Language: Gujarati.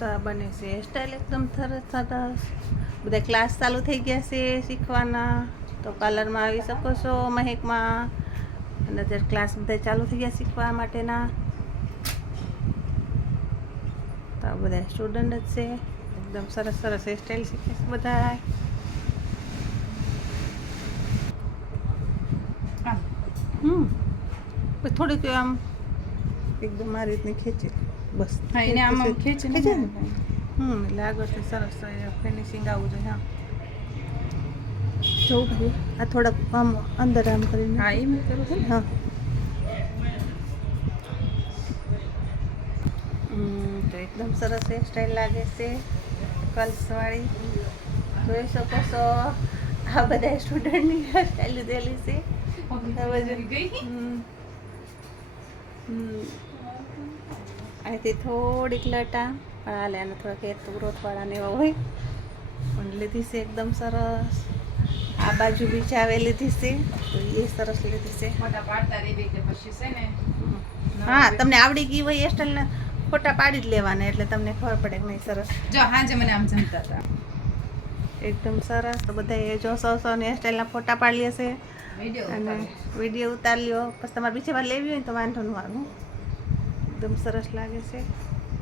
તો આ બને છે હેરસ્ટાઈલ એકદમ સરસ સરસ. બધા ક્લાસ ચાલુ થઈ ગયા છે શીખવાના, તો પાર્લરમાં આવી શકો છો મહેકમાં. અને અત્યારે ક્લાસ બધા ચાલુ થઈ ગયા શીખવા માટેના. તો આ બધા સ્ટુડન્ટ જ છે, એકદમ સરસ સરસ હેરસ્ટાઈલ શીખે છે બધા. પછી થોડીક આમ એકદમ આ રીતની ખેંચી બસ. હા, એને આમ આમ ખેંચીને એટલે આગળથી સરસ ફિનિશિંગ આવવું જોઈએ. હા જોવું ભાઈ, આ થોડાક આમ અંદર આમ કરીને. હા, એમ કરું છું. હા તો એકદમ સરસ હેરસ્ટાઈલ લાગે છે કર્લ્સવાળી. જોઈ શકો છો આ બધા સ્ટુડન્ટની હેરસ્ટાઈલ લીધેલી છે. અહીંથી થોડીક લટા પણ હાલે, આને થોડાક હેર તો ગ્રોથવાળાને એવા હોય પણ લીધી છે એકદમ સરસ. આ બાજુ બીજી આવે લીધી છે તો એ સરસ લીધી છે. ફોટા પાડતા રહી કે પછી છે ને. હા, તમને આવડી ગઈ હોય હેરસ્ટાઈલના ફોટા પાડી જ લેવાના એટલે તમને ખબર પડે કે નહીં સરસ. જો હાજે મને આમ જમતા હતા એકદમ સરસ. તો બધા જોશો ને હેરસ્ટાઈલના ફોટા પાડી લેશે અને વિડીયો ઉતારી લ્યો. પછી તમારે બીજી વાર લેવી હોય ને તો વાંધો ન આવે. એકદમ સરસ લાગે છે.